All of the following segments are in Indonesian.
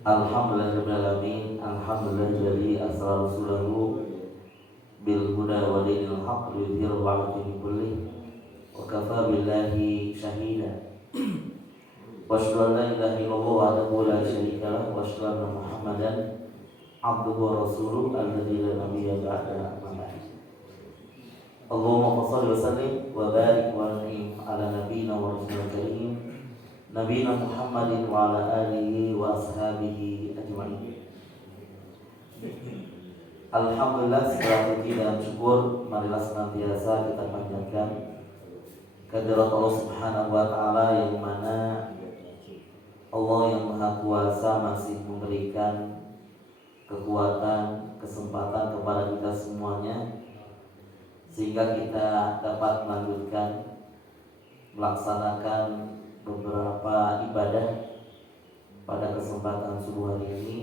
Alhamdulillahirrahmanirrahim. Alhamdulillahilladzi arsala rasulahu bil huda wa dinil haqq liyudhhirahu 'ala dini kullih wa kafaa billahi shahida. Wa asyhadu an la ilaha illallah wahdahu la syarika lahu wa asyhadu anna Muhammadan abduhu wa rasuluhu alladzi la nabiyya ba'da. Allahumma shalli wa sallim wa barik wa an'im ala nabiyyina wa rasulil karim Nabiina Muhammadin wa ala alihi wa ashabihi ajma'in. Alhamdulillah, segala puji dan syukur marilah senantiasa kita panjatkan kehadirat Allah Subhanahu wa taala, yang mana Allah yang Maha Kuasa masih memberikan kekuatan, kesempatan kepada kita semuanya sehingga kita dapat melanjutkan melaksanakan beberapa ibadah pada kesempatan subuh hari ini,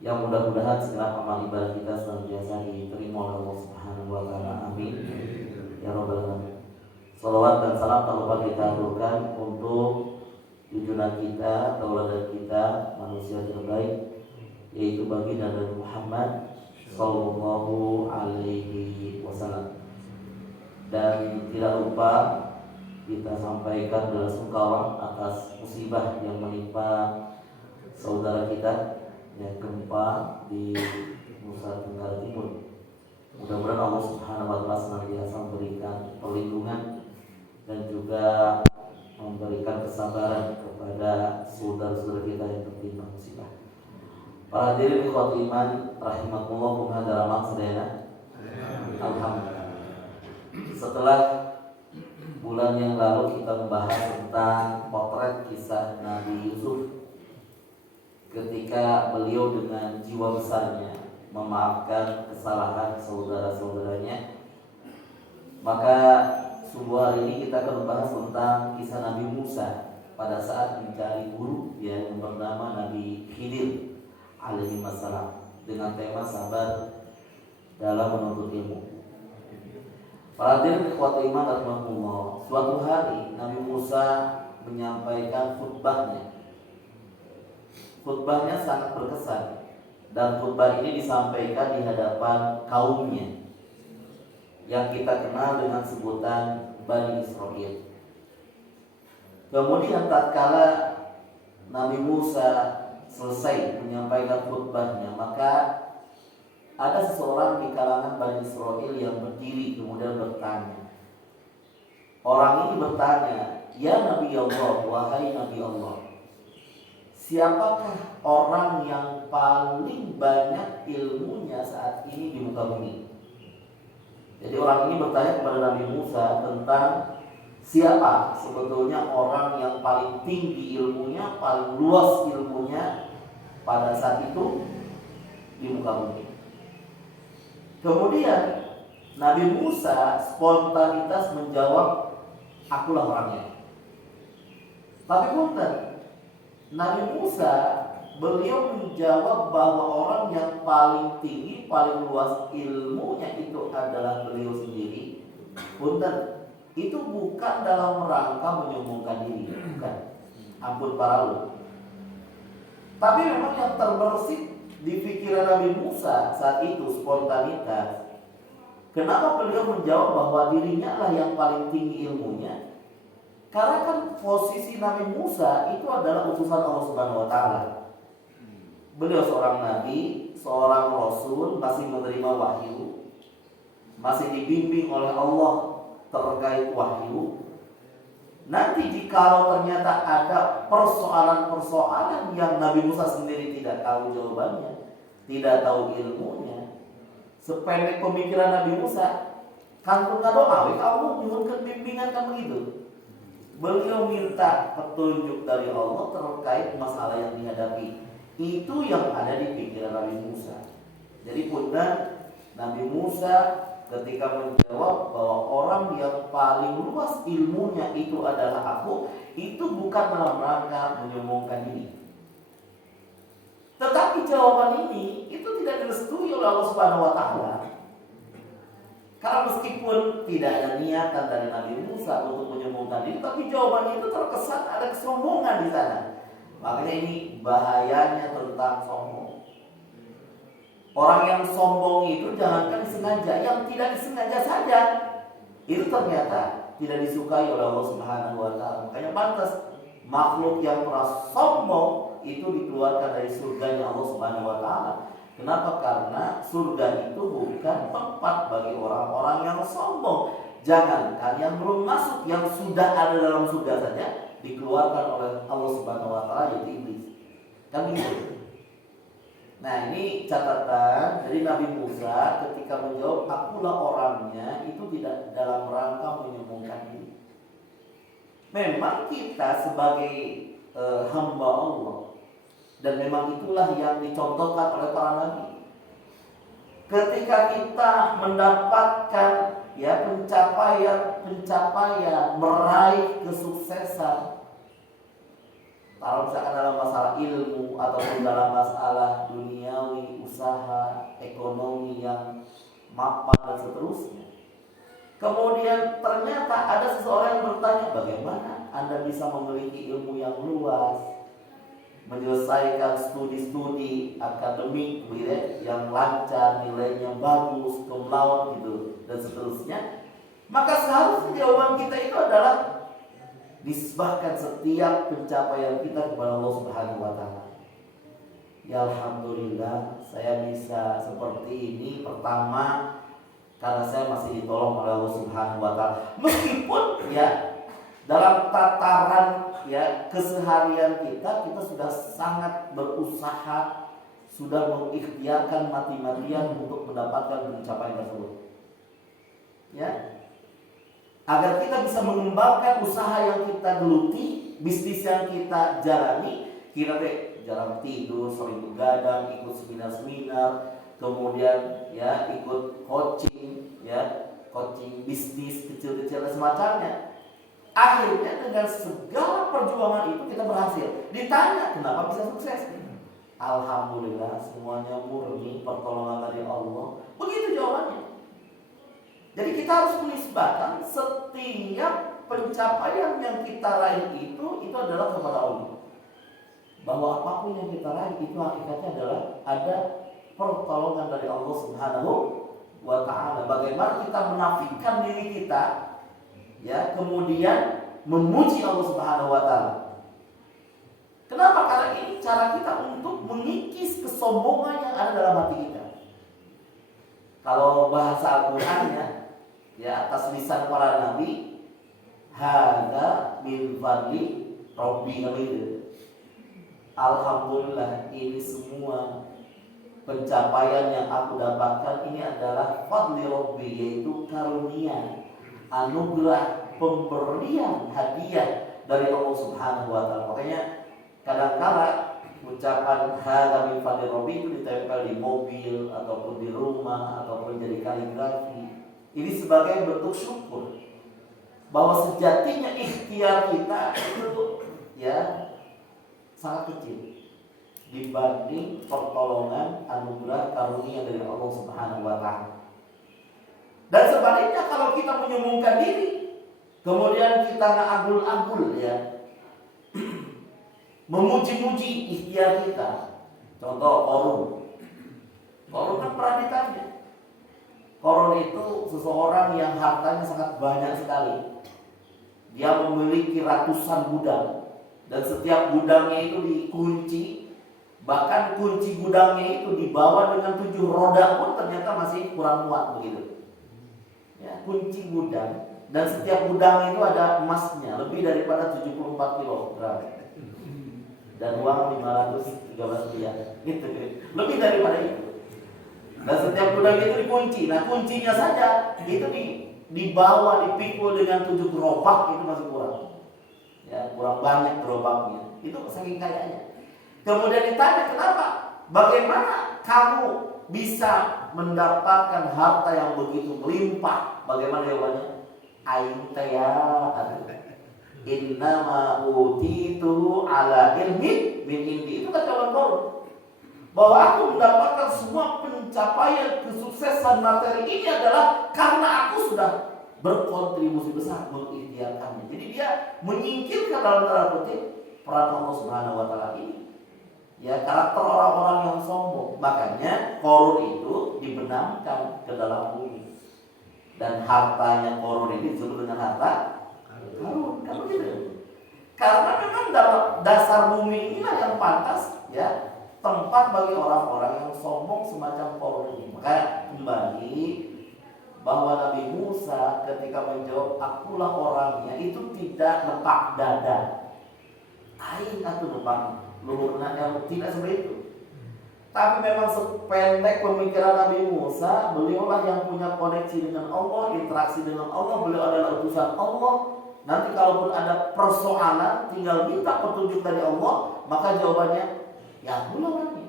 yang mudah-mudahan segala amal ibadah kita senantiasa diterima oleh Allah Subhanahu wa taala. Amin ya rabbal alamin. Shalawat dan salam tak lupa kita aturkan untuk junjungan kita, tauladan kita, manusia terbaik, yaitu baginda Nabi Muhammad sallallahu alaihi wasallam. Dan tidak lupa kita sampaikan belasungkawa atas musibah yang menimpa saudara kita yang gempa di Nusa Tenggara Timur. Mudah-mudahan Allah Subhanahu wa taala senantiasa memberikan perlindungan dan juga memberikan kesabaran kepada saudara-saudara kita yang tertimpa musibah. Para hadirin ikhwati iman rahimakumullah, penghadara maksudena. Alhamdulillah. Setelah bulan yang lalu kita membahas tentang potret kisah Nabi Yusuf ketika beliau dengan jiwa besarnya memaafkan kesalahan saudara-saudaranya. Maka subuh hari ini kita akan membahas tentang kisah Nabi Musa pada saat mencari guru yang bernama Nabi Khidir alaihi wassalam, dengan tema sabar dalam menuntut ilmu. Para hadirin ikhwati iman rahimakumullah, suatu hari Nabi Musa menyampaikan khutbahnya. Khutbahnya sangat berkesan, dan khutbah ini disampaikan di hadapan kaumnya yang kita kenal dengan sebutan Bani Israil. Kemudian tatkala Nabi Musa selesai menyampaikan khutbahnya, maka ada seseorang di kalangan Bani Israil yang berdiri kemudian bertanya. Orang ini bertanya, "Ya Nabi Allah, wahai Nabi Allah, siapakah orang yang paling banyak ilmunya saat ini di muka bumi?" Jadi orang ini bertanya kepada Nabi Musa tentang siapa sebetulnya orang yang paling tinggi ilmunya, paling luas ilmunya pada saat itu di muka bumi. Kemudian Nabi Musa spontanitas menjawab, "Akulah orangnya." Tapi punten, Nabi Musa beliau menjawab bahwa orang yang paling tinggi, paling luas ilmunya itu adalah beliau sendiri. Punten, itu bukan dalam rangka menyombongkan diri, bukan. Ampun para ulama. Tapi memang yang terbersit di pikiran Nabi Musa saat itu spontanitas. Kenapa beliau menjawab bahwa dirinya lah yang paling tinggi ilmunya? Karena kan posisi Nabi Musa itu adalah utusan Allah Subhanahu wa taala. Beliau seorang nabi, seorang rasul, masih menerima wahyu, masih dibimbing oleh Allah terkait wahyu. Nanti jikalau ternyata ada persoalan-persoalan yang Nabi Musa sendiri tidak tahu jawabannya, tidak tahu ilmunya, sependek pemikiran Nabi Musa, kantong doa, kamu nyuhunkeun bimbingan kan begitu. Beliau minta petunjuk dari Allah terkait masalah yang dihadapi. Itu yang ada di pikiran Nabi Musa. Jadi punten, Nabi Musa ketika menjawab bahwa orang yang paling luas ilmunya itu adalah aku, itu bukan dalam rangka menyombongkan diri. Tetapi jawaban ini itu tidak direstui oleh Allah Subhanahu wa taala. Karena meskipun tidak ada niatan dari Nabi Musa untuk menyombongkan diri, tapi jawabannya itu terkesan ada kesombongan di sana. Makanya ini bahayanya tentang sombong. Orang yang sombong itu jangankan disengaja, yang tidak disengaja saja itu ternyata tidak disukai oleh Allah Subhanahu wa taala. Makanya pantas makhluk yang pernah sombong itu dikeluarkan dari surganya Allah Subhanahu wa taala. Kenapa? Karena surga itu bukan tempat bagi orang-orang yang sombong. Jangankan yang belum masuk, yang sudah ada dalam surga saja dikeluarkan oleh Allah Subhanahu wa taala, yaitu iblis. Kan begitu. Nah, ini catatan dari Nabi Musa ketika menjawab akulah orangnya, itu tidak dalam rangka menyombongkan diri. Memang kita sebagai hamba Allah, dan memang itulah yang dicontohkan oleh para nabi. Ketika kita mendapatkan pencapaian, meraih kesuksesan, kalau misalkan dalam masalah ilmu ataupun dalam masalah duniawi, usaha, ekonomi yang mapan dan seterusnya. Kemudian ternyata ada seseorang yang bertanya, bagaimana Anda bisa memiliki ilmu yang luas, menyelesaikan studi-studi akademik yang lancar, nilainya bagus, cum laude gitu dan seterusnya. Maka seharusnya jawaban kita itu adalah nisbahkan setiap pencapaian kita kepada Allah Subhanahu wa taala. Ya alhamdulillah saya bisa seperti ini, pertama karena saya masih ditolong oleh Allah Subhanahu wa taala. Meskipun dalam tataran keseharian kita sudah sangat berusaha, sudah mengikhtiarkan mati-matian untuk mendapatkan pencapaian tersebut. Agar kita bisa mengembangkan usaha yang kita geluti, bisnis yang kita jalani, kita jarang tidur, sering begadang, ikut seminar-seminar, kemudian ikut coaching, coaching bisnis kecil-kecil dan semacamnya. Akhirnya dengan segala perjuangan itu kita berhasil. Ditanya kenapa bisa sukses? Alhamdulillah semuanya murni pertolongan dari Allah. Begitu jawabannya. Jadi kita harus menisbahkan setiap pencapaian yang kita raih itu adalah kepada Allah. Bahwa apapun yang kita raih itu hakikatnya adalah ada pertolongan dari Allah Subhanahu wa taala. Bagaimana kita menafikan diri kita, kemudian memuji Allah Subhanahu wa taala. Kenapa? Karena ini cara kita untuk mengikis kesombongan yang ada dalam hati kita. Kalau bahasa Al-Qur'annya atas lisan para nabi, hadza min fadli rabbi, alhamdulillah ini semua pencapaian yang aku dapatkan ini adalah fadli rabbi, yaitu karunia, anugerah, pemberian, hadiah dari Allah Subhanahu wa taala. Makanya kadang-kala ucapan hadza min fadli rabbi itu ditempel di mobil ataupun di rumah ataupun jadi kaligrafi. Ini sebagai bentuk syukur bahwa sejatinya ikhtiar kita itu sangat kecil dibanding pertolongan, anugerah, karunia dari Allah Subhanahu wa taala. Dan sebaliknya kalau kita menyombongkan diri, kemudian kita ngagul-agul memuji-muji ikhtiar kita. Contoh Korun kan pernah ditanya. Korun itu seseorang yang hartanya sangat banyak sekali. Dia memiliki ratusan gudang dan setiap gudangnya itu dikunci. Bahkan kunci gudangnya itu dibawa dengan 7 roda pun ternyata masih kurang muat begitu. Kunci gudang, dan setiap gudang itu ada emasnya lebih daripada 74 kilogram dan uang 513 rupiah gitu. Lebih daripada itu. Dan setiap gudang itu dikunci. Nah kuncinya saja itu dibawa, dipikul dengan 7 gerobak itu masih kurang. Kurang banyak gerobaknya. Itu saking kayanya. Kemudian ditanya kenapa? Bagaimana kamu bisa mendapatkan harta yang begitu melimpah? Bagaimana jawabannya? Ain taya innama utitu ala ilmin min indi. Itu kan jawaban Korun. Bahwa aku mendapatkan semua pencapaian kesuksesan materi ini adalah karena aku sudah berkontribusi besar mengikhtiarkannya. Jadi dia menyingkirkan dalam tanda kutip peran Allah Subhanahu wa taala ini. Ya, karakter orang-orang yang sombong. Makanya Korun itu dibenamkan ke dalam bumi. Dan hartanya Korun ini disebut dengan harta Karun. Kan begitu. Karena memang dalam dasar bumi inilah yang pantas ya tempat bagi orang-orang yang sombong semacam Korun ini. Maka kembali bahwa Nabi Musa ketika menjawab akulah orangnya itu tidak lepak dada. Ain atau lepak luhurna yang tidak seperti itu. Tapi memang sependek pemikiran Nabi Musa, beliaulah yang punya koneksi dengan Allah, interaksi dengan Allah, beliau adalah utusan Allah. Nanti kalaupun ada persoalan, tinggal minta petunjuk dari Allah, maka jawabannya ya akulah orangnya.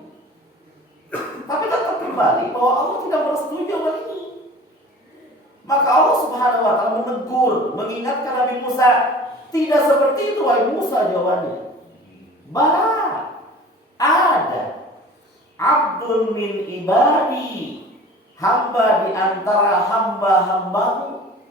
Tapi tetap kembali bahwa Allah tidak merestui jawaban ini. Maka Allah Subhanahu wa taala menegur, mengingatkan Nabi Musa, tidak seperti itu wahai Musa jawabannya. Ada abdun min ibadi, hamba di antara hamba-hambamu,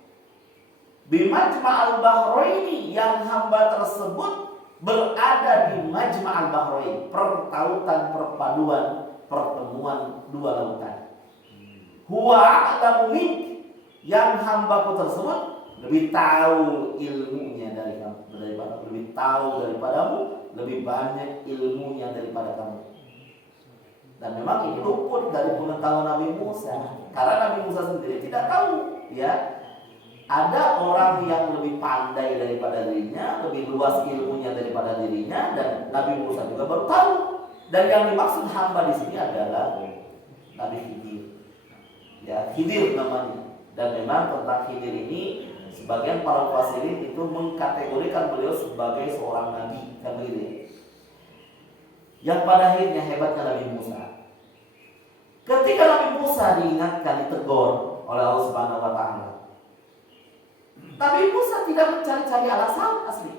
bimajma'al bahraini, yang hamba tersebut berada di majma'al bahrain, pertautan perpaduan pertemuan dua lautan. Huwa a'lamu mink, yang hambaku tersebut lebih tahu ilmunya daripada lebih tahu daripadamu, lebih banyak ilmunya daripada kamu. Dan memang ini luput dari pengetahuan Nabi Musa, karena Nabi Musa sendiri tidak tahu ya ada orang yang lebih pandai daripada dirinya, lebih luas ilmunya daripada dirinya, dan Nabi Musa juga baru tahu. Dan yang dimaksud hamba di sini adalah Nabi Khidir. Ya, Khidir namanya. Dan memang tentang Khidir ini sebagian para mufassirin itu mengkategorikan beliau sebagai seorang nabi, kan begitu. Yang pada akhirnya hebatnya Nabi Musa. Ketika Nabi Musa diingatkan, ditegur oleh Allah Subhanahu wa taala, Nabi Musa tidak mencari-cari alasan asli.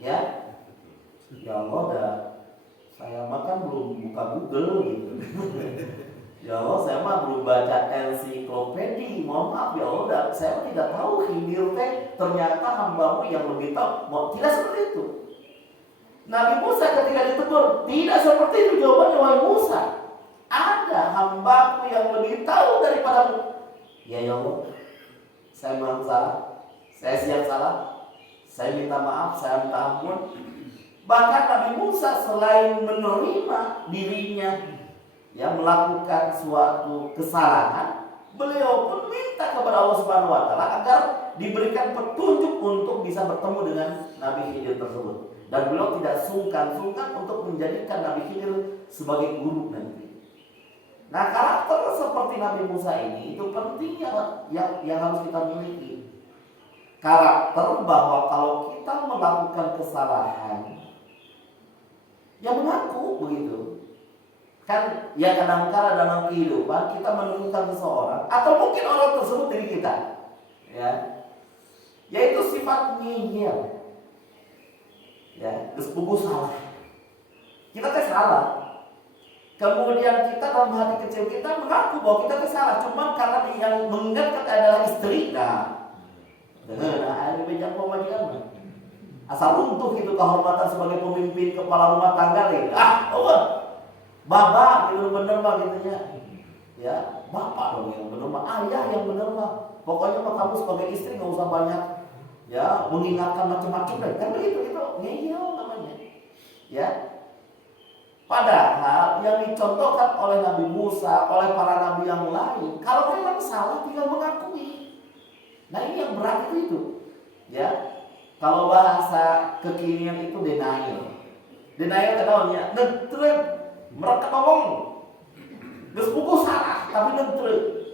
Ya Allah, saya makan belum buka Google gitu. Ya Allah, saya mah belum baca ensiklopedi. Mohon maaf ya Allah, saya tidak tahu Khidir teh ternyata hambamu yang lebih tahu. Tidak seperti itu. Nabi Musa ketika ditegur, tidak seperti itu jawabannya wahai Musa. Ada hambaku yang lebih tahu daripadamu. Ya Allah, saya memang salah. Saya siap salah. Saya minta maaf, saya minta ampun. Bahkan Nabi Musa selain menerima dirinya yang melakukan suatu kesalahan, beliau pun minta kepada Allah Subhanahu wa taala agar diberikan petunjuk untuk bisa bertemu dengan Nabi Khidir tersebut. Dan beliau tidak sungkan-sungkan untuk menjadikan Nabi Khidir sebagai guru nanti. Nah, karakter seperti Nabi Musa ini itu penting yang harus kita miliki. Karakter bahwa kalau kita melakukan kesalahan, ya mengaku begitu. Kan ya kadang-kala dalam kehidupan kita menemukan seseorang atau mungkin orang tersebut diri kita, ya, yaitu sifat ngeyel, ya, gespugu salah. Kita salah. Kemudian kita dalam hati kecil kita mengaku bahwa kita salah, cuma karena yang mengingatkan adalah istri. Nah, ada bejak pemajikan. Asal runtuh itu kehormatan sebagai pemimpin kepala rumah tangga deh. Allah. Bapak yang bener mah gitu ya, bapak dong yang bener mah, ayah yang bener mah. Pokoknya mah kamu sebagai istri nggak usah banyak ya mengingatkan macam-macam deh. Kan begitu itu ngeyel namanya. Ya. Padahal yang dicontohkan oleh Nabi Musa, oleh para nabi yang lain, kalau memang salah tinggal mengakui. Nah ini yang berat itu. Ya. Kalau bahasa kekinian itu denial. Denial kedaunya netren. Mereka ngomong gespuku salah tapi nentre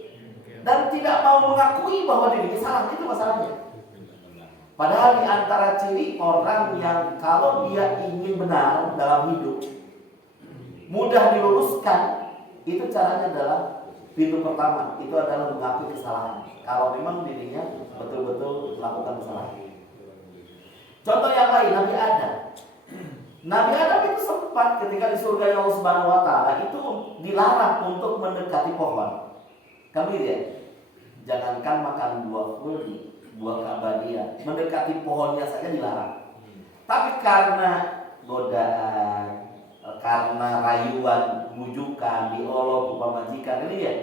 dan tidak mau mengakui bahwa dirinya salah. Itu masalahnya. Padahal di antara ciri orang yang kalau dia ingin benar dalam hidup, mudah diluruskan, itu caranya adalah pintu pertama itu adalah mengakui kesalahan. Kalau memang dirinya betul-betul melakukan kesalahan. Contoh yang lain, Nabi Adam. Nabi Adam itu sempat ketika di surga Allah Subhanahu wa taala itu dilarang untuk mendekati pohon. Kamu lihat ya? Jangankan makan buah kuldi, buah keabadian, mendekati pohonnya saja dilarang. Tapi karena godaan, karena rayuan, bujukan, diolok, majikan, ini ya,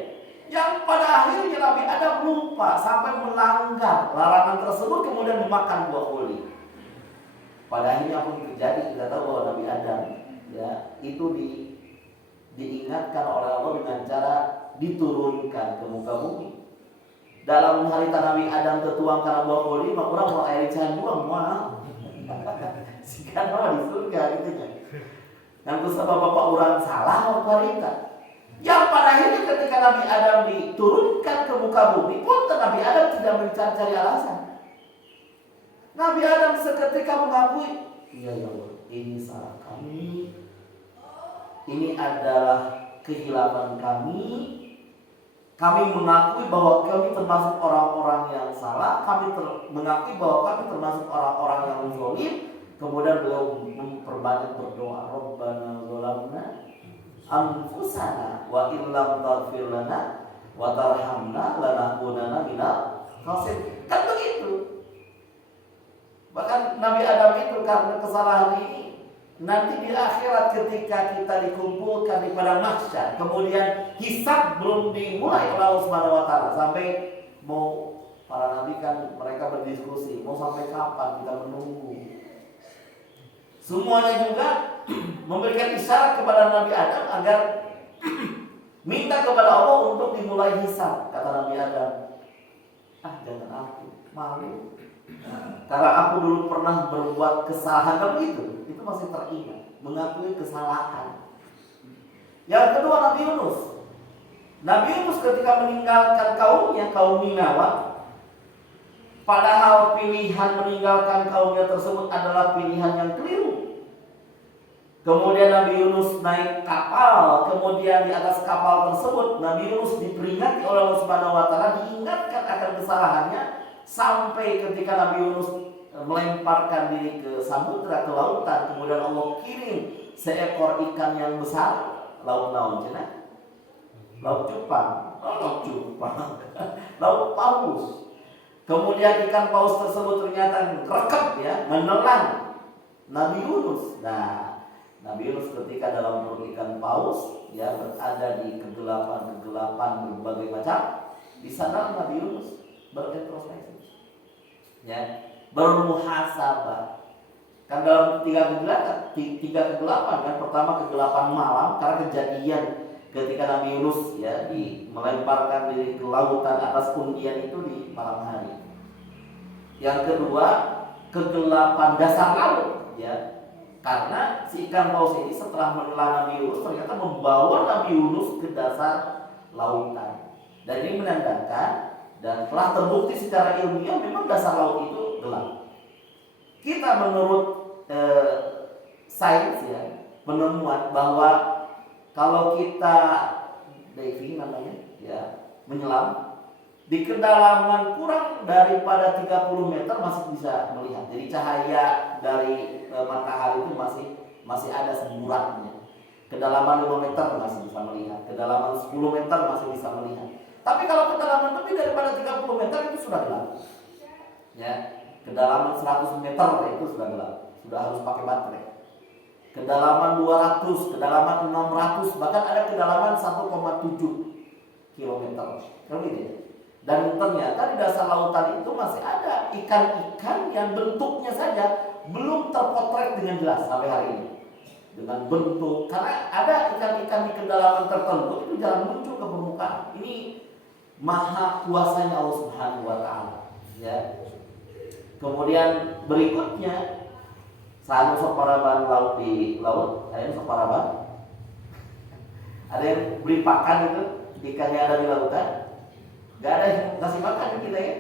yang pada akhirnya Nabi Adam lupa sampai melanggar larangan tersebut, kemudian dimakan buah koli. Pada akhirnya apa yang terjadi? Kita tahu bahwa Nabi Adam ya itu diingatkan oleh Allah dengan cara diturunkan ke muka bumi. Dalam hari Nabi Adam tertuang karena buah koli, maka orang mau air canduang mau. Sikan mah di surga gitu kan. Dan terus bapak orang salah waktu harita. Yang pada akhirnya ketika Nabi Adam diturunkan ke muka bumi pun Nabi Adam tidak mencari alasan. Nabi Adam seketika mengakui, iya ya Allah, ini salah kami. Ini adalah kehilapan kami. Kami mengakui bahwa kami termasuk orang-orang yang salah. Kami mengakui bahwa kami termasuk orang-orang yang zalim. Kemudian beliau memperbanyak berdoa, Rabbana zalamna anfusana wa illam taghfir lana wa tarhamna lanakunanna minal khasirin. Kan begitu. Bahkan Nabi Adam itu karena kesalahan ini, nanti di akhirat ketika kita dikumpulkan di padang mahsyar, kemudian hisab belum dimulai oleh Allah Subhanahu wa taala, sampai mau para nabi kan mereka berdiskusi, mau sampai kapan kita menunggu. Semuanya juga memberikan isyarat kepada Nabi Adam agar minta kepada Allah untuk dimulai hisab. Kata Nabi Adam, jangan aku, malu. Karena aku dulu pernah berbuat kesalahan, tapi itu masih teringat, mengakui kesalahan. Yang kedua Nabi Yunus. Nabi Yunus ketika meninggalkan kaumnya, kaum Ninawa, padahal pilihan meninggalkan kaumnya tersebut adalah pilihan yang keliru. Kemudian Nabi Yunus naik kapal, kemudian di atas kapal tersebut Nabi Yunus diperingati oleh Allah Subhanahu wa taala, diingatkan akan kesalahannya, sampai ketika Nabi Yunus melemparkan diri ke samudra, ke lautan, kemudian Allah kirim seekor ikan yang besar, laut naon cenah? Laut cupang, laut paus. Kemudian ikan paus tersebut ternyata rekep ya, menelan Nabi Yunus. Nah, Nabi Yunus ketika dalam perut ikan paus ya berada di kegelapan berbagai macam, di sana Nabi Yunus berintrospeksi, ya, bermuhasabah. Kan dalam tiga kegelapan kan, pertama kegelapan malam karena kejadian ketika Nabi Yunus ya melemparkan diri ke lautan atas undian itu di malam hari. Yang kedua kegelapan dasar laut ya, karena si ikan paus ini setelah menelan Nabi Yunus ternyata membawa Nabi Yunus ke dasar lautan. Dan ini menandakan dan telah terbukti secara ilmiah memang dasar laut itu gelap. Kita menurut sains ya, penemuan bahwa kalau kita diving namanya ya, menyelam di kedalaman kurang daripada 30 meter masih bisa melihat. Jadi cahaya dari matahari itu masih ada semburatnya. Kedalaman 5 meter masih bisa melihat, kedalaman 10 meter masih bisa melihat. Tapi kalau kedalaman lebih daripada 30 meter itu sudah gelap. Ya, kedalaman 100 meter itu sudah gelap, sudah harus pakai baterai. Kedalaman 200, kedalaman 600, bahkan ada kedalaman 1,7 kilometer. Kalau gitu ya. Dan ternyata di dasar lautan itu masih ada ikan-ikan yang bentuknya saja belum terpotret dengan jelas sampai hari ini. Dengan bentuk, karena ada ikan-ikan di kedalaman tertentu itu jarang muncul ke permukaan. Ini maha kuasanya Allah Subhanahu wa taala, ya. Kemudian berikutnya sanu soparaban laut di laut, ayo soparaban. Ada yang beli pakan itu ikan yang ada di lautan. Gak ada yang kasih makan kita ya,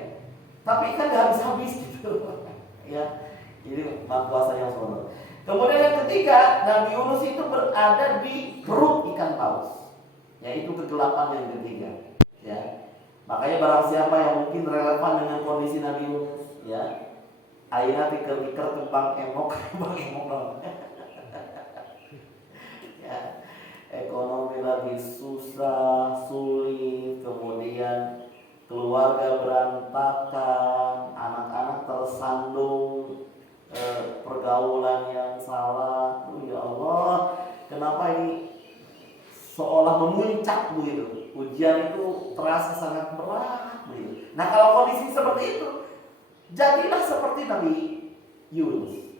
tapi ikan gak habis-habis gitu. Ya, ini maha kuasanya Allah. Kemudian yang ketiga, Nabi Yunus itu berada di perut ikan paus, yaitu kegelapan yang ketiga. Ya, makanya barang siapa yang mungkin relevan dengan kondisi Nabi Yunus, ya, ayeuna tikeur-tikeur kembang emok, ya, ekonomi lagi susah, sulit, kemudian keluarga berantakan, anak-anak tersandung pergaulan pergaulan yang salah. Ya Allah, kenapa ini seolah memuncak begitu? Ujian itu terasa sangat berat begitu. Nah, kalau kondisi seperti itu, jadilah seperti Nabi Yunus.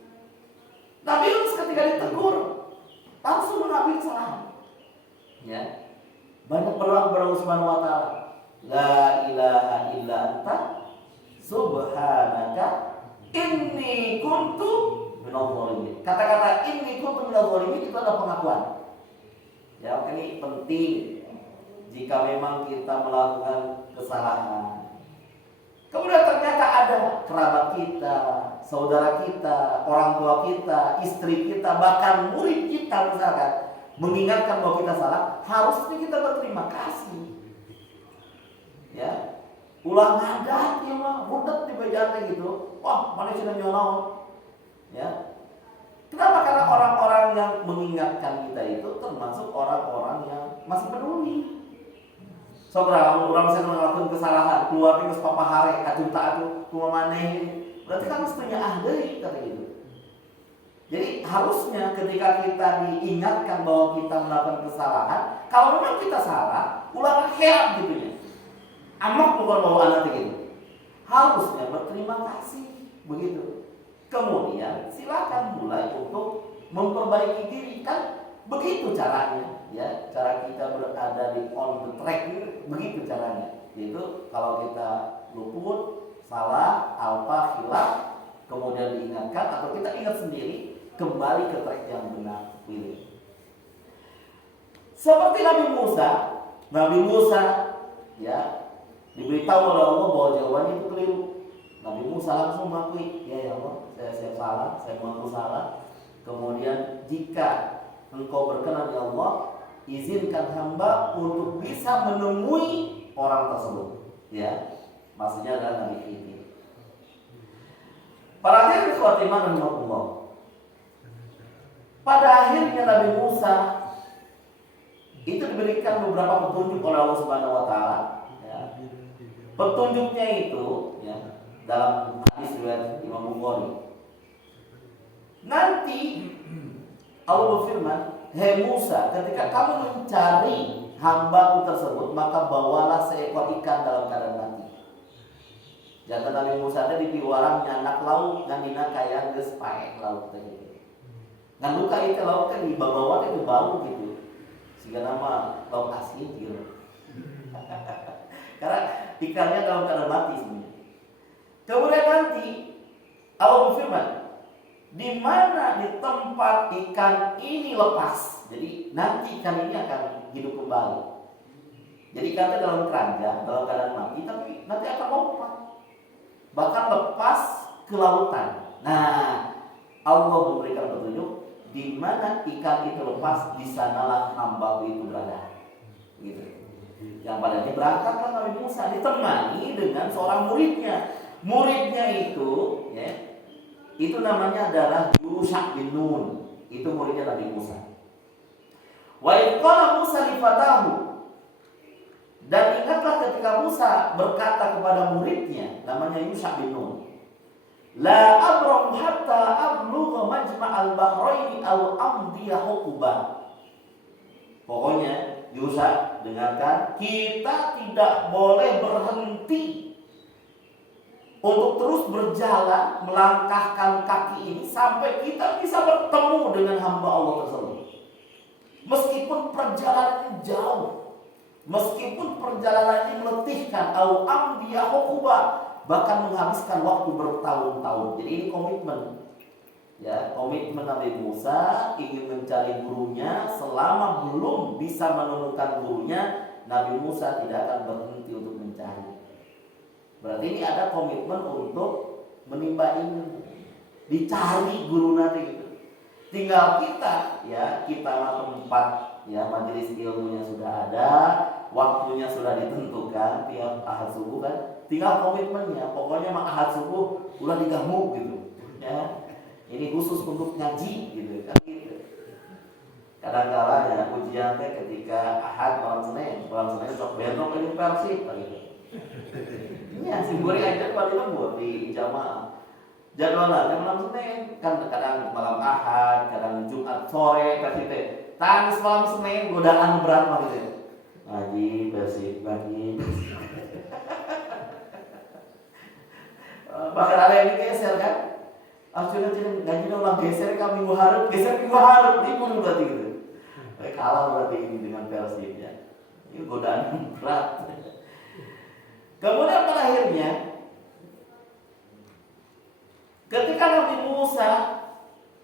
Nabi Yunus ketika ditegur langsung mengambil kesalahan. Ya. Banyak berdoa kepada Allah Subhanahu wa taala. La ilaha illa anta subhanaka inni kuntu minadh dhalimin. Kata-kata inni kuntu minadh dhalimin itu adalah pengakuan. Ya, ini penting jika memang kita melakukan kesalahan. Kemudian ternyata ada kerabat kita, saudara kita, orang tua kita, istri kita, bahkan murid kita misalkan mengingatkan bahwa kita salah, harusnya kita berterima kasih. Ya, ulang ngadat ya mah, rudet di bejana gitu. Wah, mana sih nyono. Ya. Kenapa? Karena orang-orang yang mengingatkan kita itu termasuk orang-orang yang masih peduli. Saudara, orang saya melakukan kesalahan, keluarga ke papa hare, atuh tak atuh, kuma maneh. Berarti kan mestinya ahli kata gitu. Jadi harusnya ketika kita diingatkan bahwa kita melakukan kesalahan, kalau memang kita salah, ulang head gitu ya. Amak bukan bawa anak gitu. Harusnya berterima kasih begitu. Kemudian silakan mulai untuk memperbaiki diri, kan begitu caranya. Ya, cara kita berada di on the track begitu caranya. Yaitu kalau kita luput, salah, alfa, khilaf, kemudian diingatkan atau kita ingat sendiri, kembali ke track yang benar. Pilih. Seperti Nabi Musa, ya, diberitahu oleh Allah bahwa jawabannya itu keliru. Nabi Musa langsung mengakui, ya Allah, saya salah, saya mengaku salah. Kemudian jika Engkau berkenan ya Allah, izinkan hamba untuk bisa menemui orang tersebut. Ya, maksudnya adalah Nabi Khidir. Para hadirin khotimah rahimakumullah. Pada akhirnya Nabi Musa itu diberikan beberapa petunjuk oleh Allah Subhanahu wa taala. Ya. Petunjuknya itu ya, dalam hadis riwayat Imam Bukhari. Nanti Allah berfirman, "Hei Musa, ketika kamu mencari hambaku tersebut, maka bawalah seekor ikan dalam keadaan mati." Jangan Nabi Musa ada di piwarang nyanak laut ngan dina kaya geus paek laut teh. Ngan luka itu laut kan di bawah itu bau gitu. Sehingga nama laut asin gitu. Karena ikannya dalam keadaan mati sebenarnya. Kemudian nanti Allah berfirman, di mana di tempat ikan ini lepas. Jadi nanti ikan ini akan hidup kembali. Jadi ikannya dalam keranjang, dalam keadaan mati, tapi nanti akan lompat. Bahkan lepas ke lautan. Nah, Allah memberikan petunjuk di mana ikan itu lepas, di sanalah hambaku itu berada. Gitu. Yang padanya berangkatlah Nabi Musa ditemani dengan seorang muridnya. Muridnya itu, ya, itu namanya adalah Yusha bin Nun. Itu muridnya Nabi Musa. Wa qala Musa li fatahu. Dan ingatlah ketika Musa berkata kepada muridnya, namanya Yusha bin Nun, la abram hatta ablugha majma'al bahraini aw amdiya huquba. Pokoknya Yusha, dengarkan, kita tidak boleh berhenti untuk terus berjalan melangkahkan kaki ini sampai kita bisa bertemu dengan hamba Allah tersebut. Meskipun perjalanan jauh, meskipun perjalanan ini meletihkan, au amdiya huquba, bahkan menghabiskan waktu bertahun-tahun. Jadi ini komitmen. Ya, komitmen Nabi Musa ingin mencari gurunya. Selama belum bisa menemukan gurunya, Nabi Musa tidak akan berhenti untuk mencari. Berarti ini ada komitmen untuk menimba ilmu, dicari guru nanti gitu. Tinggal kita, ya, kita tempat, ya, majelis ilmunya sudah ada, waktunya sudah ditentukan tiap ahad subuh kan, tinggal komitmennya. Pokoknya mah ahad subuh ulah digamu gitu, ya. Ini khusus untuk ngaji gitu kan gitu. Kadang-kala ya ujian teh ketika ahad malam Senin sok bentrok ini Persib gitu. Iya, si gori aja paling lembur di jamaah. jadwalnya malam Senin, kan kadang malam Ahad, kadang Jumat sore, kasih teh. Tangis malam Senin, godaan berat mah gitu. Ngaji bersih, ngaji bersih. Bahkan ada yang digeser kan? Akhirnya ngaji ulang geser kami minggu harap, geser minggu harap, libur berarti gitu. Kalah berarti ini dengan Persibnya. Ini godaan berat. Kemudian pada akhirnya ketika Nabi Musa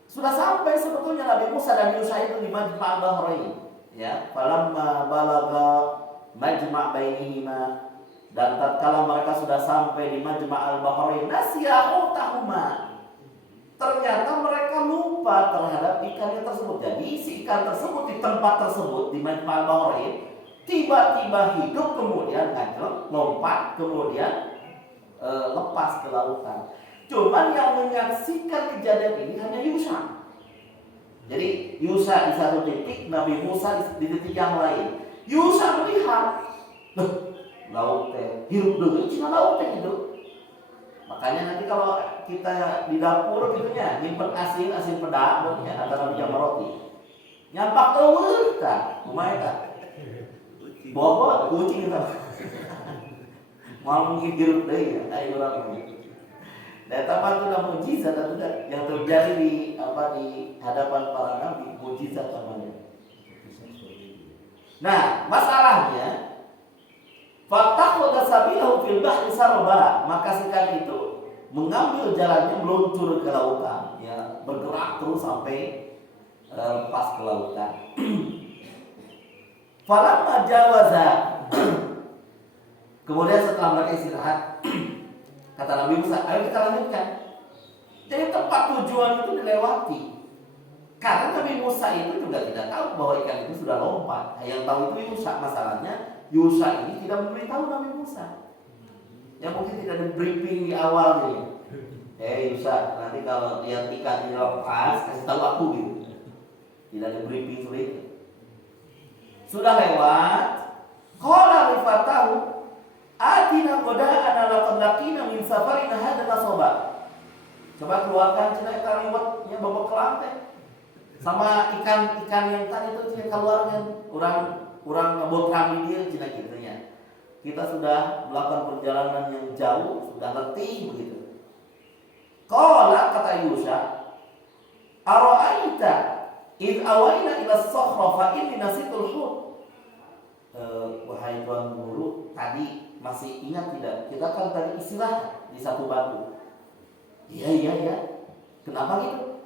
sudah sampai, sebetulnya Nabi Musa dan Yusha itu di Majma' Bahrain, ya, falamma balagha majma' bainihima, dan tatkala mereka sudah sampai di Majma' al-Bahrain, nasiya hutahuma, ternyata mereka lupa terhadap ikannya tersebut. Jadi si ikan tersebut di tempat tersebut di Majma' al-Bahrain tiba-tiba hidup, kemudian ngajak, lompat, kemudian lepas ke lautan. Cuman yang menyaksikan kejadian ini hanya Yusha. Jadi Yusha di satu titik, Nabi Musa di titik yang lain. Yusha melihat, laut teh hidup dulu, cina laut teh hidup. Makanya nanti kalau kita di dapur gitunya, nyimpen asin pedak, antara bijak roti. Nyampak eueuh tah, kumaha tah? Bawa kucing itu. Mau mungkin jeruk deh ya, ayo orang ini. Dan taman itu mujizat yang terjadi di hadapan para nabi, mujizat namanya. Nah, masalahnya fattakhadha sabilahu fil bahri sarba, maka si ikan itu mengambil jalannya meluncur ke lautan, ya, bergerak terus sampai lepas ke lautan. Falamma jawaza, kemudian setelah mereka istirahat, kata Nabi Musa, ayo kita lanjutkan. Jadi tempat tujuan itu dilewati. Karena Nabi Musa itu juga tidak tahu bahwa ikan itu sudah lompat. Yang tahu itu Yusha. Masalahnya Yusha ini tidak memberitahu Nabi Musa. Yang mungkin tidak di briefing di awal nih. Yusha, nanti kalau lihat ikan ini lepas, kasih tahu aku gitu. Tidak di briefing seperti itu. Sudah lewat, qala li fatahu atina qada'ana laqad laqina min safarina hadza nasaba. Coba keluarkan cina ikan liwatnya babak kelantai. Sama ikan yang tadi itu cina keluarkan. Urang ngebot kami dia cina gitunya. Kita sudah melakukan perjalanan yang jauh, sudah letih begitu. Qala, kata Yusha, ara'aita id awaina ila as-sakhra fa inni nasitul hut. Wahai tuan guru, tadi masih ingat tidak? Kita kan tadi istirahat di satu batu. Iya. Kenapa gitu?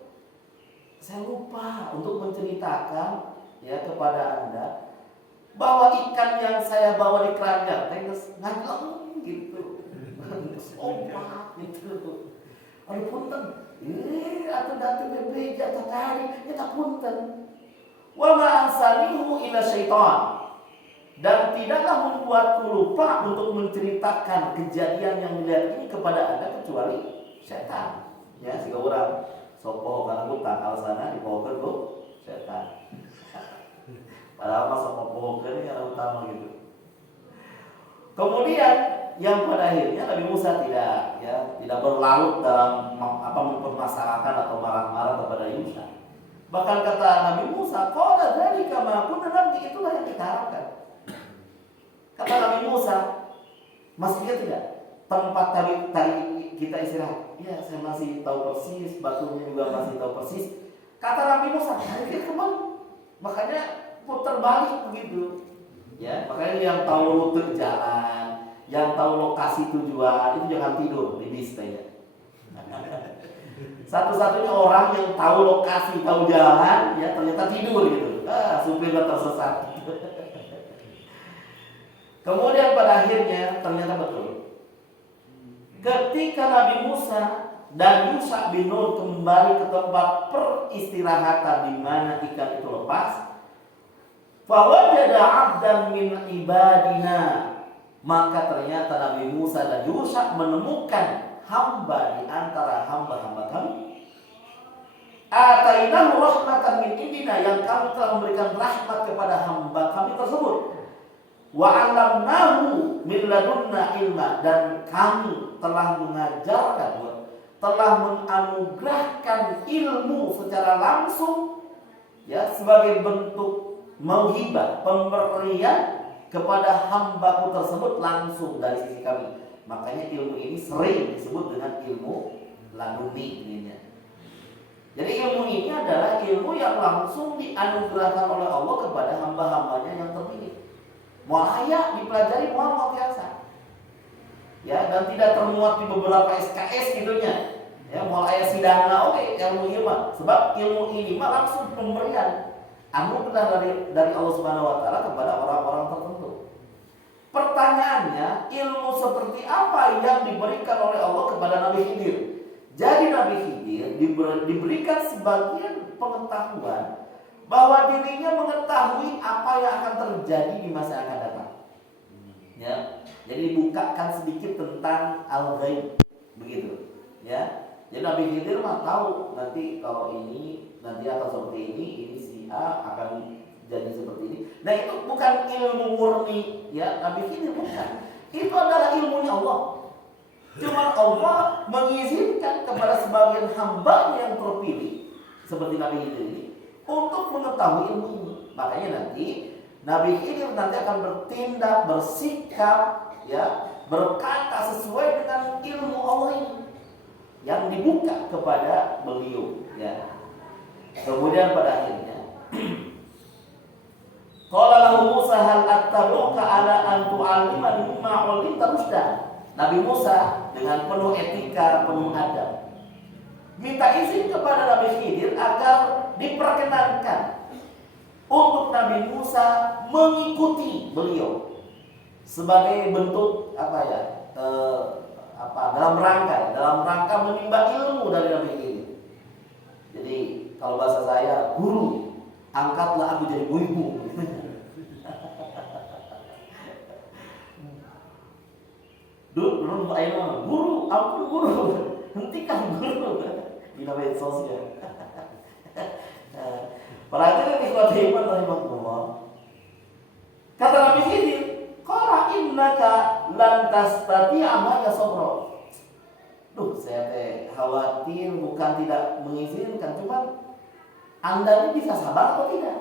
Saya lupa untuk menceritakan ya kepada Anda bahwa ikan yang saya bawa di keranjang ngajeng gitu. Ombak gitu. Aduh punten. Atuh datang bebeja tadi, kita punten. Wa ma asalihu ila syaitan. Dan tidaklah membuatku lupa untuk menceritakan kejadian yang dilihat ini kepada Anda kecuali setan. Ya, sehingga orang sopo karena hutang alasannya dibawakan tuh setan. Padahal masa popokan ini yang utama gitu. Kemudian yang pada akhirnya Nabi Musa tidak berlarut dalam mempermasalahkan atau marah-marah kepada Yusha. Bahkan kata Nabi Musa, qala dzalika ma kunna nabghi, itulah yang kita harapkan. Kata Nabi Musa, masih ingat tidak tempat tadi kita istirahat? Ya, saya masih tahu persis, batunya juga masih tahu persis. Kata Nabi Musa, kita kemana? Makanya putar balik begitu. Ya, makanya yang tahu rute jalan, yang tahu lokasi tujuan itu jangan tidur di bis ya. Satu-satunya orang yang tahu lokasi, tahu jalan, ya ternyata tidur gitu. Supirnya tersesat. Kemudian pada akhirnya ternyata betul. Ketika Nabi Musa dan Yusha bin Nun kembali ke tempat peristirahatan di mana ikan itu lepas, fawajada 'abdan min ibadina, maka ternyata Nabi Musa dan Yusha menemukan hamba di antara hamba-hamba kami. Atainahu rahmatan min indina, yang kami telah memberikan rahmat kepada hamba kami tersebut. Wa 'allamnahu min ladunna ilma, dan kami telah mengajarkan telah menganugerahkan ilmu secara langsung, ya, sebagai bentuk mauhibah, pemberian kepada hambaku tersebut langsung dari sisi kami. Makanya ilmu ini sering disebut dengan ilmu laduni ininya. Jadi ilmu ini adalah ilmu yang langsung dianugerahkan oleh Allah kepada hamba-hambanya yang terpilih. Mau layak dipelajari, mau luar biasa. Ya, dan tidak termuat di beberapa SKS gitunya. Ya, mau layak sidangna oke, ilmu ini mah. Sebab ilmu ini mah langsung pemberian anugerah dari Allah Subhanahu wa taala kepada orang-orang tertentu. Pertanyaannya, ilmu seperti apa yang diberikan oleh Allah kepada Nabi Khidir? Jadi Nabi Khidir diberikan sebagian pengetahuan bahwa dirinya mengetahui apa yang akan terjadi di masa yang akan datang. Ya, jadi dibukakan sedikit tentang al-ghaib, begitu. Ya, jadi Nabi Khidir mah tahu nanti kalau ini nanti akan seperti ini si A akan jadi seperti ini. Nah itu bukan ilmu murni, ya Nabi Khidir bukan. Itu adalah ilmunya Allah. Cuma Allah mengizinkan kepada sebagian hamba yang terpilih seperti Nabi Khidir ini untuk mengetahui ilmu ini. Makanya nanti Nabi Khidir nanti akan bertindak, bersikap, ya, berkata sesuai dengan ilmu Allah ini yang dibuka kepada beliau, ya. Kemudian pada akhirnya qala lahu Musa hal attabi'uka ala an tu'allimani mimma 'allimta rusyda. Nabi Musa dengan penuh etika, penuh adab minta izin kepada Nabi Khidir agar diperkenankan untuk Nabi Musa mengikuti beliau sebagai bentuk dalam rangka menimba ilmu dari Nabi Khidir. Jadi kalau bahasa saya, guru, angkatlah aku jadi ibu. Dulu ayo guru, ampun guru, hentikan guru di media sosial. Perhatikan ikhwati iman rahimahullah. Kata Nabi Khidir, qala innaka lan tastati'a ma'a sabra. Duh, saya khawatir bukan tidak mengizinkan, cuma Anda ini bisa sabar atau tidak?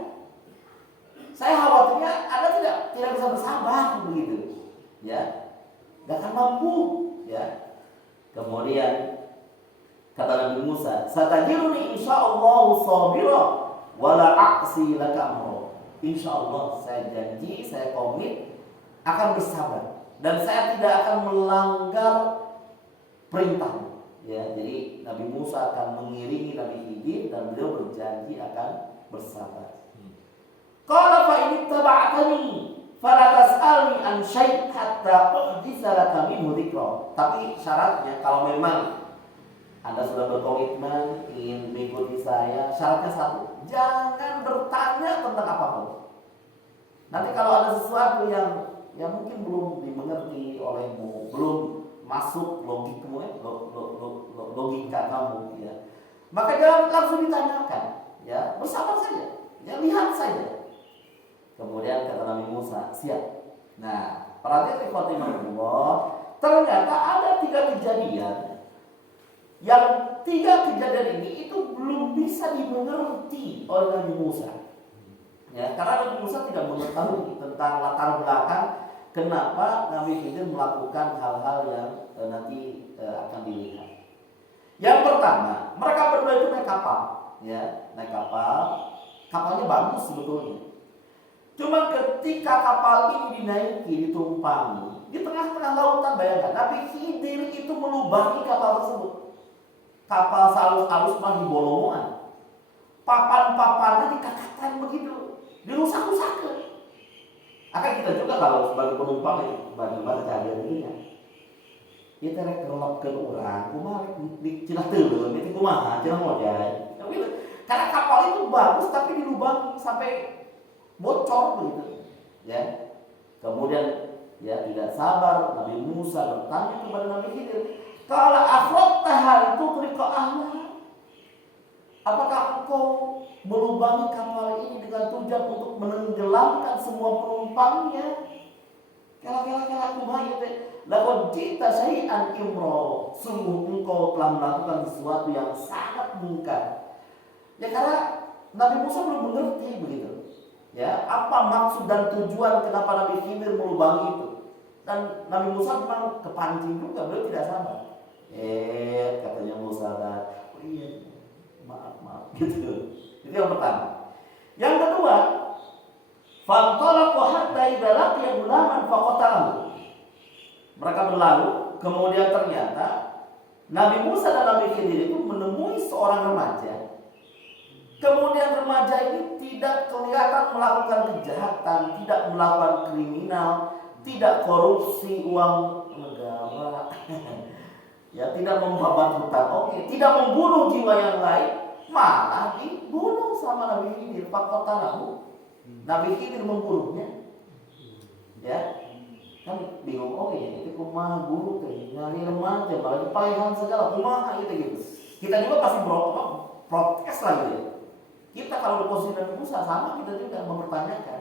Saya khawatirnya Anda tidak bisa bersabar begitu. Ya. Gak akan mampu, ya. Kemudian kata Nabi Musa, satajiruni insyaallah sabira wala a'si laka amra. Insyaallah saya janji, saya komit akan bersabar dan saya tidak akan melanggar perintah. Ya, jadi Nabi Musa akan mengiringi Nabi Khidir dan beliau berjanji akan bersabar. Qala fa in taba'tani fala tas'alni an syai' hatta uhditsa laka minhu dzikra. Tapi syaratnya kalau memang Anda sudah berkomitmen ingin mengikuti saya, syaratnya satu, jangan bertanya tentang apapun. Nanti kalau ada sesuatu yang mungkin belum dimengerti olehmu, belum masuk logikmu, logika kamu, ya, maka jangan langsung ditanyakan, ya, bersabar saja, ya, lihat saja. Kemudian kata Nabi Musa, siap. Nah, perhatikan ikhwatimullah, ternyata ada 3 kejadian. Yang 3 kejadian ini itu belum bisa dimengerti oleh Nabi Musa. Ya, karena Nabi Musa tidak mengetahui tentang latar belakang kenapa Nabi Khidir melakukan hal-hal yang nanti akan dilihat. Yang pertama, mereka berdua itu naik kapal, ya, naik kapal. Kapalnya bagus sebetulnya. Cuma ketika kapal ini dinaiki, ditumpangi di tengah-tengah lautan, bayangkan Nabi Khidir itu melubangi kapal tersebut. Kapal sehalus-halus mah dibolongan, papan-papannya dikatakan begitu, dirusak-rusakan. Akan kita juga kalau sebagai penumpang bagaimana cara dirinya. Kita rek ngelapkeun urang, kumaha di cenah teuleum itu kumaha cenah modal. Karena kapal itu bagus tapi dilubang sampai bocor begitu, ya. Kemudian ya tidak sabar Nabi Musa bertanya kepada Nabi Khidir, "Qala akhrattaha tuqriqa ahla?" Apakah engkau melubangi kapal ini dengan tujuan untuk menenggelamkan semua penumpangnya? Kela kumaha teh. Lawan jita syai'an imro, sungguh engkau telah melakukan sesuatu yang sangat mungkar. Ya karena Nabi Musa belum mengerti begitu. Ya, apa maksud dan tujuan kenapa Nabi Khidir melubangi itu? Dan Nabi Musa memang kepancing juga, beliau tidak sabar. Katanya Musa, oh iya, maaf gitu. Itu yang pertama. Yang kedua, fantalaqu hatta idza laqiya gulaman faqatalahu. Mereka berlalu, kemudian ternyata Nabi Musa dan Nabi Khidir itu menemui seorang remaja. Kemudian remaja ini tidak kelihatan melakukan kejahatan, tidak melakukan kriminal, tidak korupsi uang negara, ya tidak membabat hutang, tidak membunuh jiwa yang lain, malah dibunuh sama Nabi Khidir. Faqatalahu. Nabi Khidir membunuhnya. Ya, kan bingung, itu kumaha guru teh nyari remaja malah dipaehan segala kumaha gitu. Kita juga pasti protes lah gitu. Kita kalau di posisi Nabi Musa sama, kita juga mempertanyakan.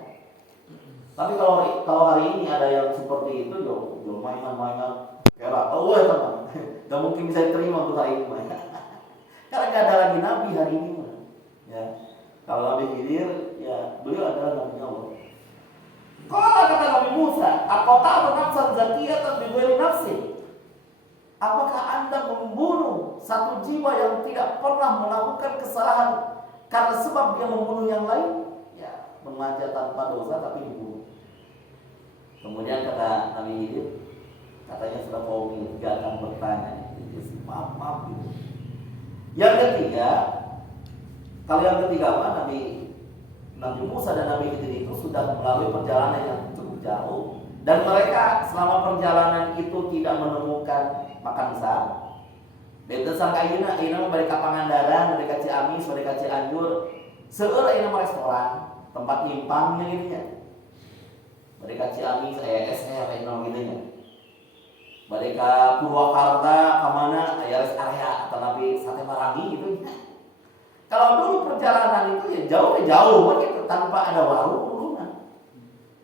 Tapi kalau hari ini ada yang seperti itu, yo mainan kira ya teman, nggak mungkin bisa diterima untuk hari ini karena nggak ada lagi Nabi hari ini ya. Kalau Nabi Khidir, ya beliau adalah Nabi Allah. Kalau kata Nabi Musa, apakah nafsan zakiyatan bi ghairi nafsin? Apakah Anda membunuh satu jiwa yang tidak pernah melakukan kesalahan karena sebab dia membunuh yang lain? Ya, remaja tanpa dosa tapi dibunuh. Kemudian kata Nabi Khidir, katanya sudah kaum ini tidak akan bertanya. Maaf. Yang ketiga, kalau yang ketiga Nabi Musa dan Nabi Khidir itu sudah melalui perjalanan yang cukup jauh, dan mereka selama perjalanan itu tidak menemukan makan besar. Beda sangka ayeuna balik ka Pangandaran, balik ka Ciamis, balik ka Cianjur, seueur ayeuna restoran, tempat nyimpangnya gitu nya. Balik ka Ciamis aya SR ayeuna gitu nya. Balik ka Purwakarta ka mana aya rest area atau nabi sate marangi gitu nya. Kalau dulu perjalanan itu ya jauh begitu tanpa ada warung.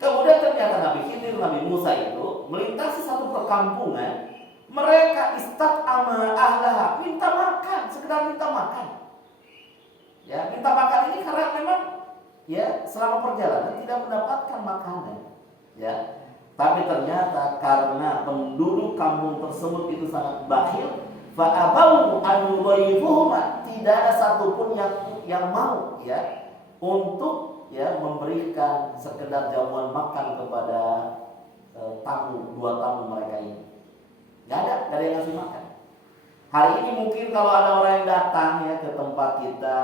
Kemudian ternyata Nabi Khidir, Nabi Musa itu melintasi satu perkampungan. Mereka istaqama ahlaha, minta makan, sekedar minta makan. Ya, minta makan ini karena memang ya selama perjalanan tidak mendapatkan makanan. Ya. Tapi ternyata karena penduduk kampung tersebut itu sangat bakhil, fa'abau an yudhaifuhuma, tidak ada satupun yang mau ya untuk ya memberikan sekedar jamuan makan kepada dua tamu mereka ini. Gak ada yang ngasih makan. Hari ini mungkin kalau ada orang yang datang ya ke tempat kita,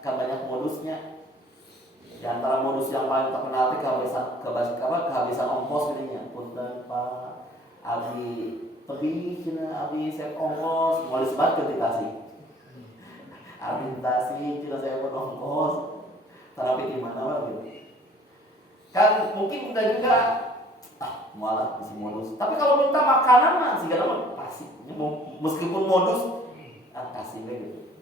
kan banyak modusnya. Di antara modus yang paling terkenal itu kehabisan ongkos gitu ya. Punten Pak, abdi pergi cina abdi saya ongkos, mau disebut dikasih. Abdi tasi cina saya pun ongkos. Tapi di mana gitu. Kan mungkin kita juga malah isi modus. Tapi kalau minta makanan mah segala pasti. Meskipun modus kasih gitu.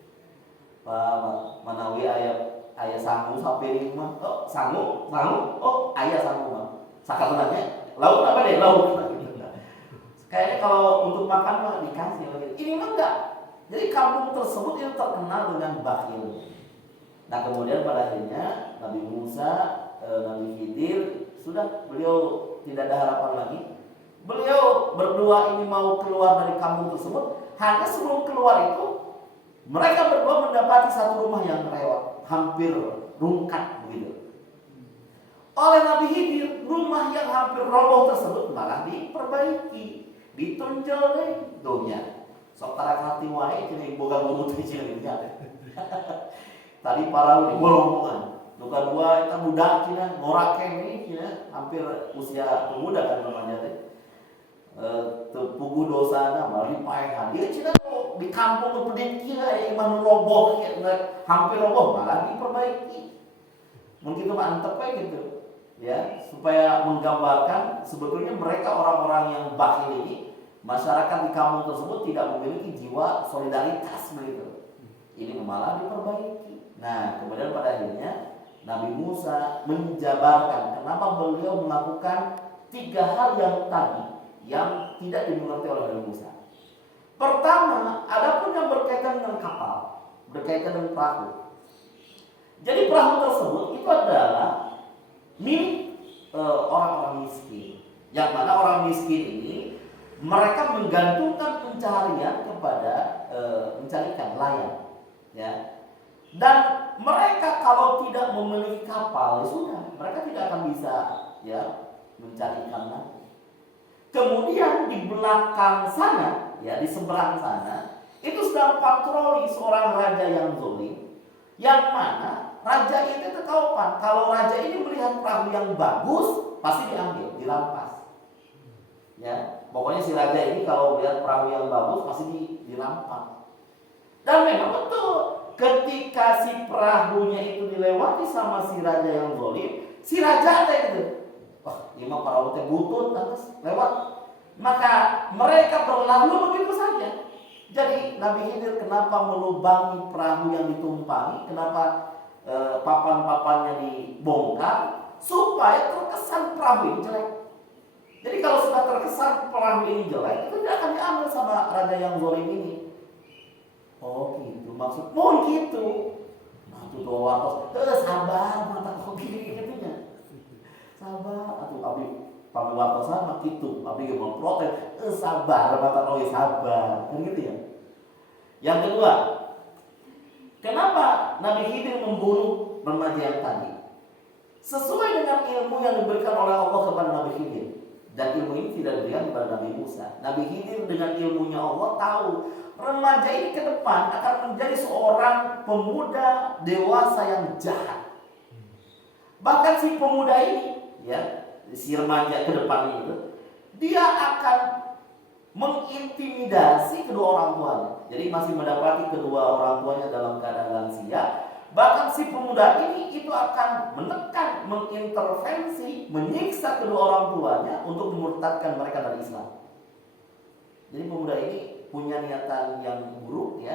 Pak manawi aya sangu sampai mah. Sangu. Aya sangu mah. Sakatunanya lauk apa deh lauk. Kayaknya kalau untuk makan mah dikasih gitu. Ini mah enggak. Jadi kampung tersebut itu terkenal dengan bakhil. Nah kemudian pada akhirnya Nabi Musa, Nabi Khidir sudah beliau tidak ada harapan lagi. Beliau berdua ini mau keluar dari kampung tersebut. Hanya sebelum keluar itu mereka berdua mendapati satu rumah yang rewat, hampir rungkat begitu. Oleh Nabi Khidir, rumah yang hampir roboh tersebut malah diperbaiki, ditunjol deh dunia. Sok tarak hati wae cenah boga guru teh cenah. Tadi para golongan luka dua itu budak cina ngorak ini cina hampir usia pemuda kan namanya teh pugu dosa malah dipaehan dia cina di kampung pendidikan ya iman roboh ya, hampir roboh malah diperbaiki mungkin itu mantep kayak gitu ya supaya menggambarkan sebetulnya mereka orang-orang yang bakhil ini masyarakat di kampung tersebut tidak memiliki jiwa solidaritas begitu ini malah diperbaiki. Nah, kemudian pada akhirnya Nabi Musa menjabarkan kenapa beliau melakukan tiga hal yang tadi yang tidak dimengerti oleh Nabi Musa. Pertama, adapun yang berkaitan dengan kapal, berkaitan dengan perahu. Jadi perahu tersebut itu adalah milik orang-orang miskin. Yang mana orang miskin ini mereka menggantungkan pencaharian kepada mencari ikan, nelayan, ya. Dan mereka kalau tidak memiliki kapal, ya sudah, mereka tidak akan bisa ya mencari ikan lagi. Kemudian di belakang sana, ya di seberang sana, itu sedang patroli seorang raja yang zalim, yang mana raja itu ketahuan kalau raja ini melihat perahu yang bagus pasti diambil, dirampas. Ya, pokoknya si raja ini kalau melihat perahu yang bagus pasti dirampas. Dan memang betul, ketika si perahunya itu dilewati sama si raja yang zalim, si raja ada gitu. Wah, ini mah perahu teh butut atas lewat. Maka mereka berlalu begitu saja. Jadi Nabi Khidir kenapa melubangi perahu yang ditumpangi? Kenapa papan-papannya dibongkar? Supaya terkesan perahu ini jelek. Jadi kalau sudah terkesan perahu ini jelek, itu tidak akan diambil sama raja yang zalim ini. Oh gitu, maksud mohon gitu. Nah itu doa terus sabar mata kopi katanya. Sabar atau abi pamewata sama gitu, abi mau protes, sabar mata kopi sabar. Kan gitu ya. Yang kedua, kenapa Nabi Khidir memburu remaja yang tadi? Sesuai dengan ilmu yang diberikan oleh Allah kepada Nabi Khidir. Dan ilmu ini tidak diberikan kepada Nabi Musa. Nabi Khidir dengan ilmunya Allah tahu remaja ini ke depan akan menjadi seorang pemuda dewasa yang jahat. Bahkan si pemuda ini, ya, si remaja ke depan itu, dia akan mengintimidasi kedua orang tuanya. Jadi masih mendapati kedua orang tuanya dalam keadaan lansia. Bahkan si pemuda ini itu akan menekan, mengintervensi, menyiksa kedua orang tuanya untuk memurtadkan mereka dari Islam. Jadi pemuda ini punya niatan yang buruk, ya,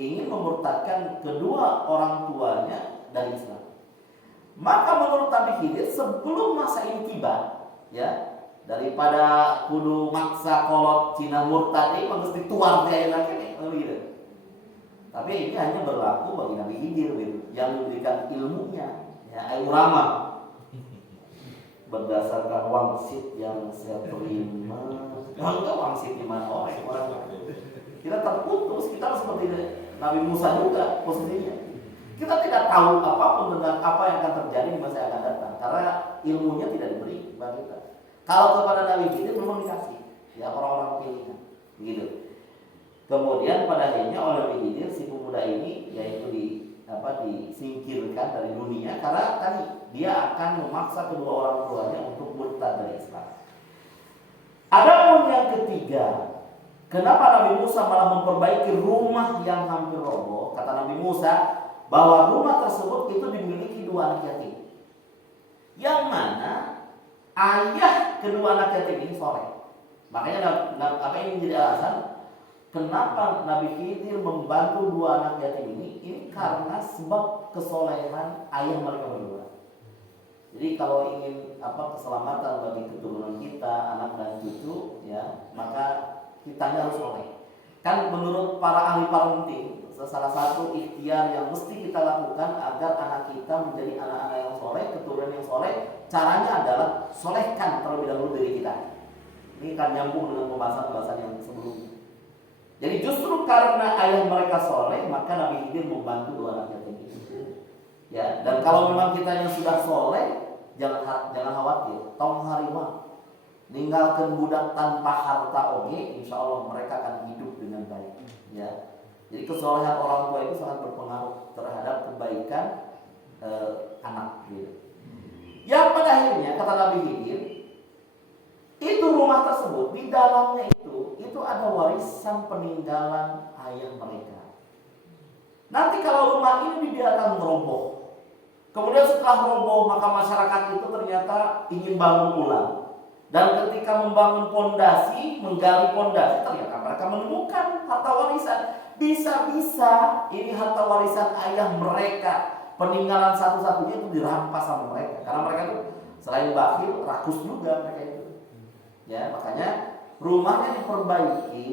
ingin memurtadkan kedua orang tuanya dari Islam. Maka menurut Nabi Khidir sebelum masa ini tiba, ya, daripada kudu maksa kolot Cina murtad ini harus dituar dia lagi gitu. Tapi ini hanya berlaku bagi Nabi Khidir gitu, yang diberikan ilmunya, ya, ulama berdasarkan wangsit yang saya terima. Enggak wangsit di mana orang kita terputus, kita seperti Nabi Musa juga posisinya. Kita tidak tahu apapun tentang apa yang akan terjadi di masa yang akan datang karena ilmunya tidak diberi kepada kita. Kalau kepada Nabi Khidir memang dikasih, ya, orang-orang pilihan, begitu. Kemudian pada akhirnya oleh Nabi Khidir si pemuda ini yaitu disingkirkan dari dunia karena tadi dia akan memaksa kedua orang tuanya untuk murtad dari Islam. Adapun yang ketiga, kenapa Nabi Musa malah memperbaiki rumah yang hampir roboh? Kata Nabi Musa bahwa rumah tersebut itu dimiliki dua anak yatim, yang mana ayah kedua anak yatim ini soleh. Makanya apa ini menjadi alasan kenapa Nabi Khidir membantu dua anak yatim ini? Ini karena sebab kesolehan ayah mereka berdua. Jadi kalau ingin keselamatan bagi keturunan kita, anak dan cucu, ya, maka kita harus soleh. Kan menurut para ahli parenting, salah satu ikhtiar yang mesti kita lakukan agar anak kita menjadi anak-anak yang soleh, keturunan yang soleh, caranya adalah solehkan terlebih dahulu diri kita. Ini kan nyambung dengan pembahasan-pembahasan yang sebelumnya. Jadi justru karena ayah mereka soleh, maka Nabi Khidir membantu dua anak yatim itu. Ya, dan kalau memang kita yang sudah soleh, jangan khawatir, tong hariwang, ninggalkan budak tanpa harta oge, insya Allah mereka akan hidup dengan baik. Ya, jadi kesolehan orang tua itu sangat berpengaruh terhadap kebaikan anak. Gitu. Yang pada akhirnya kata Nabi Khidir, itu rumah tersebut di dalamnya itu ada warisan peninggalan ayah mereka. Nanti kalau rumah ini dibiarkan roboh, kemudian setelah roboh maka masyarakat itu ternyata ingin bangun ulang. Dan ketika membangun pondasi, menggali pondasi, ternyata mereka menemukan harta warisan. Bisa-bisa ini harta warisan ayah mereka, peninggalan satu-satunya itu dirampas sama mereka. Karena mereka itu selain bakhil, rakus juga mereka itu. Ya, makanya rumahnya diperbaiki,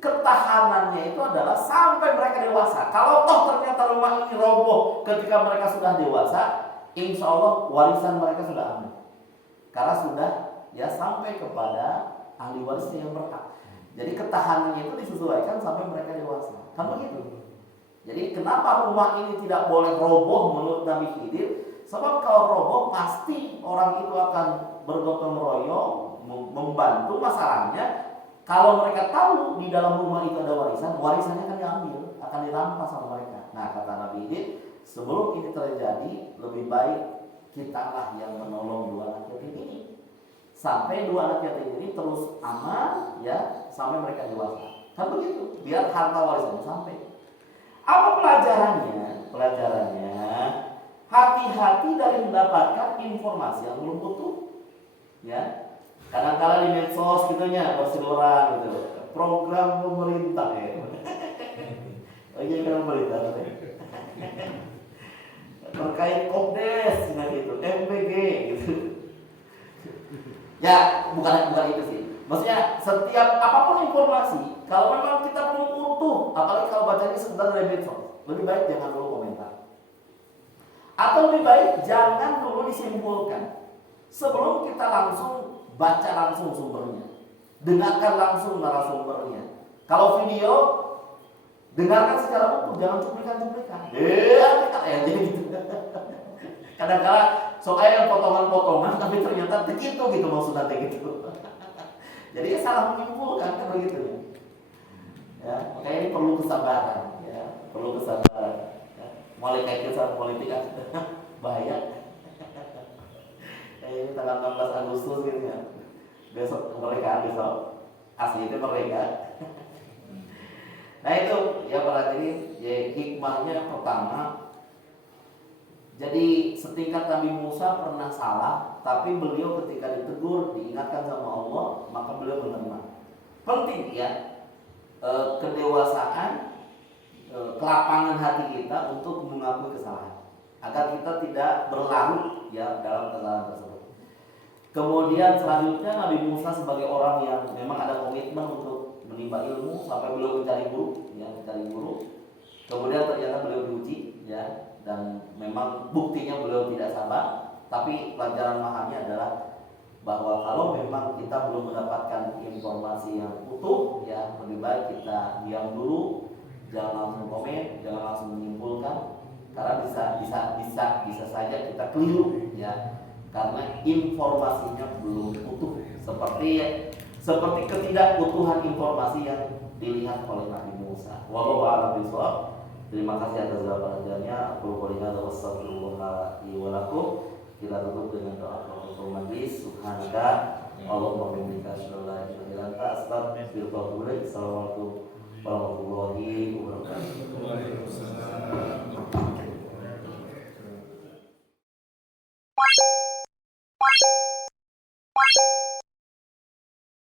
ketahanannya itu adalah sampai mereka dewasa. Kalau toh ternyata rumah ini roboh ketika mereka sudah dewasa, insya Allah warisan mereka sudah aman. Karena sudah ya sampai kepada ahli warisnya yang berhak. Jadi ketahanannya itu disesuaikan sampai mereka dewasa. Kan begitu. Jadi kenapa rumah ini tidak boleh roboh menurut Nabi Khidir? Sebab kalau roboh pasti orang itu akan bergotong royong membantu masalahnya. Kalau mereka tahu di dalam rumah itu ada warisan, warisannya akan diambil, akan dirampas sama mereka. Nah, kata Nabi Khidir, sebelum ini terjadi, lebih baik kitalah yang menolong dua anak yatim ini sampai dua anak yatim ini terus aman, ya, sampai mereka dewasa. Kan begitu, biar harta warisannya sampai. Apa pelajarannya? Pelajarannya hati-hati dari mendapatkan informasi yang belum utuh. Ya, kadang-kala di medsos gitunya berseliweran gitu. Program pemerintah ya. Oh iya kan pemerintah. Terkait Kopdes gitu, MPG gitu. Ya, bukan itu sih. Maksudnya setiap apapun informasi, kalau memang kita belum utuh, apalagi kalau bacanya sebentar dari medsos, lebih baik jangan dulu komentar. Atau lebih baik jangan dulu disimpulkan sebelum kita langsung baca langsung sumbernya, dengarkan langsung narasumbernya. Kalau video, dengarkan secara utuh, jangan cuplikan-cuplikan. Jadi gitu. Kadang-kadang soalnya potongan-potongan, tapi ternyata begitu gitu maksudnya gitu. Jadi salah menyimpulkan kan begitu. Ya, makanya ini perlu kesabaran, ya, perlu kesabaran. Ya. Mulai kayak kisah politik kan bahaya. Ini tanggal 16 Agustus gitu ya. Besok kemerdekaan, besok asli itu merdeka. Nah itu ya para diri, ya, hikmahnya pertama. Jadi setingkat Nabi Musa pernah salah, tapi beliau ketika ditegur, diingatkan sama Allah, maka beliau menerima. Penting ya, kedewasaan, kelapangan hati kita untuk mengakui kesalahan, agar kita tidak berlarut ya dalam kesalahan tersebut. Kemudian selanjutnya Nabi Musa sebagai orang yang memang ada komitmen untuk menimba ilmu sampai beliau mencari guru, ya mencari guru. Kemudian ternyata beliau diuji, ya, dan memang buktinya beliau tidak sabar. Tapi pelajaran mahalnya adalah bahwa kalau memang kita belum mendapatkan informasi yang utuh, ya lebih baik kita diam dulu, jangan langsung komen, jangan langsung menyimpulkan, karena bisa saja kita keliru, ya, karena informasinya belum utuh, seperti ketidakutuhan informasi yang dilihat oleh Nabi Musa. Wallahu a'lam bishawab. Terima kasih atas perhatiannya. Aku qouli hadza wa astaghfirullah li wa lakum. Kita tutup dengan doa penutup majelis. Subhanaka Allahumma wa bihamdika asyhadu an la ilaha illa anta astaghfiruka wa atubu ilaik. Assalamualaikum warahmatullahi wabarakatuh. Waalaikumsalam.